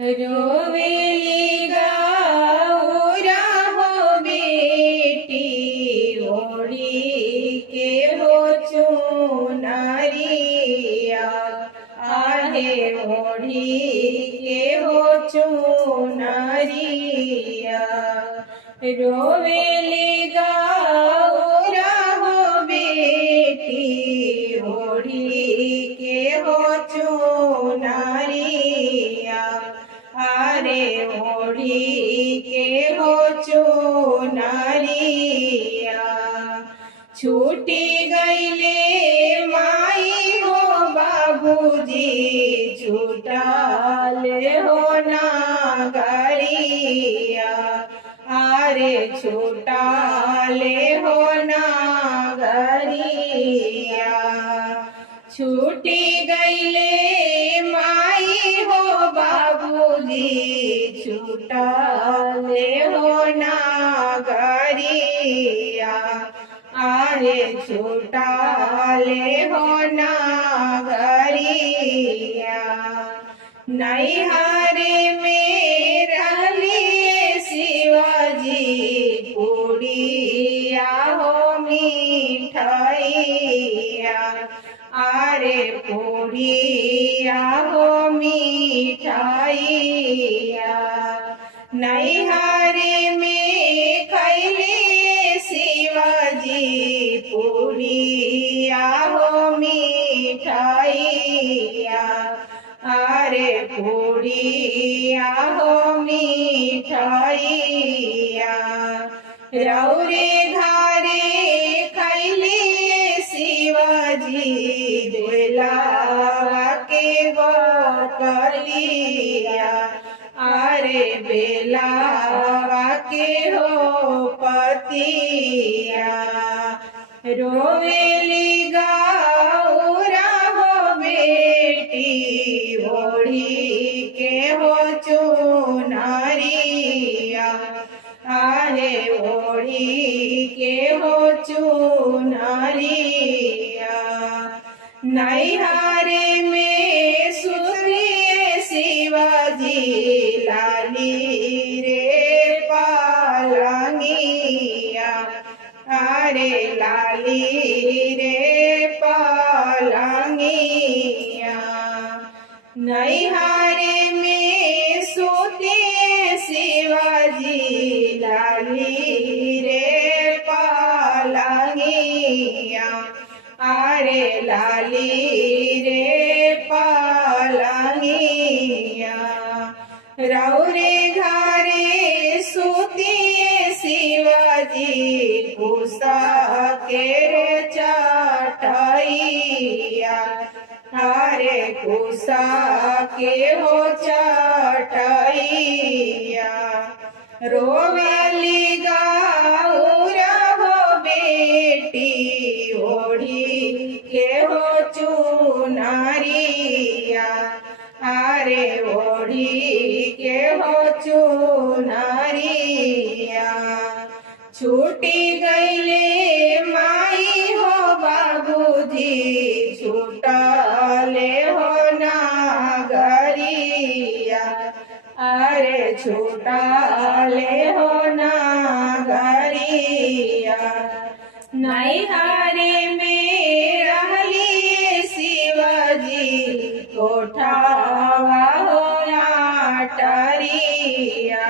रोवेली गौरा हो बेटी ओढ़ी के हो चुनरिया आहे ओढ़ी के हो चुनरिया रोवेली गौरा हो बेटी ओढ़ी के हो चुनरिया आरे ओढ़ी के हो चुनरिया छूटी गईले माई हो बाबूजी छूटाले हो नागरिया आरे छूटाले हो नागरिया छूटी गईले माई हो बाबूजी छूटाले हो नागरिया आरे छूटाले हो नागरिया नैहरे में रहलिए शिवाजी पूड़िया हो मिठाइया आरे पूड़िया हो मिठाइया नैहरे में खैले शिवाजी पूड़िया हो मिठाइया आरे पूड़िया हो मिठाइया रौरे घरे खैले शिवाजी बेलावा के बकलिया आरे बेलावा के हो पतिया रोवेली गौरा हो बेटी ओढ़ी के हो चुनरिया आरे ओढ़ी के हो चुनरिया नैहरे में सुनिए शिवाजी लाली रे पालंगिया आरे लाली रे पालंगिया नैहरे में सोते शिवाजी लाली रे पालंगिया आरे लाली रे पालंगिया रौरे घरे सोते शिवाजी भूसा के चटैया आरे भूसा के हो चटैया रोवेली गौरा हो बेटी ओढ़ी के हो चुनरिया आरे ओढ़ी के हो चुनरिया छूटी गईले माई हो बाबूजी छूटाले हो नागरिया आरे छूटाले हो नागरिया नैहरे में रहलिए शिवाजी कोठावा हो आटरिया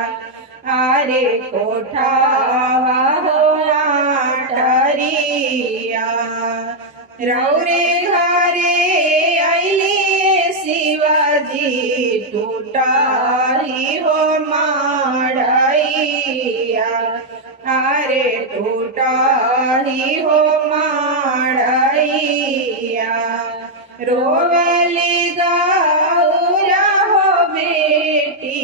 आरे कोठावा हो आटरिया रौरे घरे आइले शिवाजी टूटारी हो माड़ैया आरे टूटारी हो माड़ैया रोवेली गौरा हो बेटी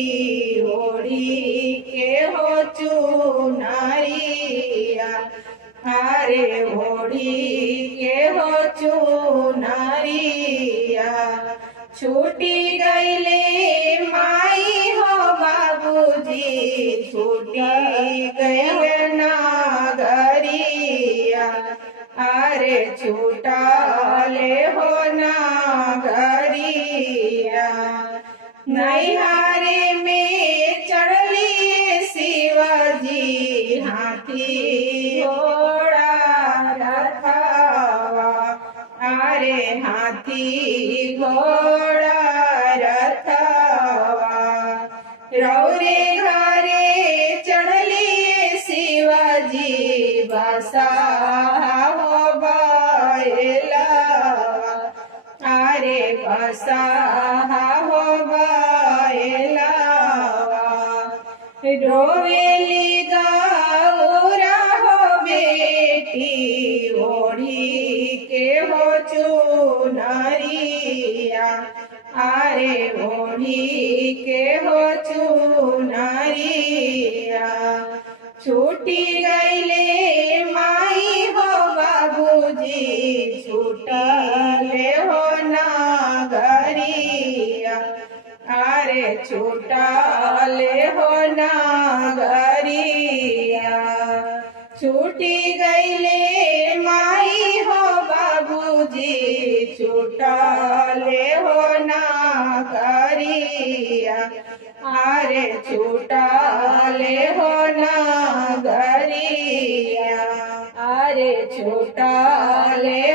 ओढ़ी के हो चुनरिया आरे ओढ़ी के हो चुनरिया छूटी गईले माई हो बाबूजी छूटी गईले नागरिया आरे छूटाले हो नागरिया नैहरे હાથી ઘોડા રથવા અરે હાથી ઘોડા રથવા રૌરે ઘરે ચડલી શિવાજી બસા હો બાયલા અરે બસા હો બાયલા રોવેલી ગૌરા હો બેટી ઓઢી કે હો ચુનરિયા અરે ઓઢી કે હો ચુનરિયા છૂટી ગઈલે માઈ હો બાબુજી છૂટલે હો નાગરિયા અરે છૂટલે હો નાગરિયા છૂટી ગઈલે માઈ હો બાબુજી છૂટલે હો નાગરિયા અરે છૂટલે હો નાગરિયા અરે છૂટલે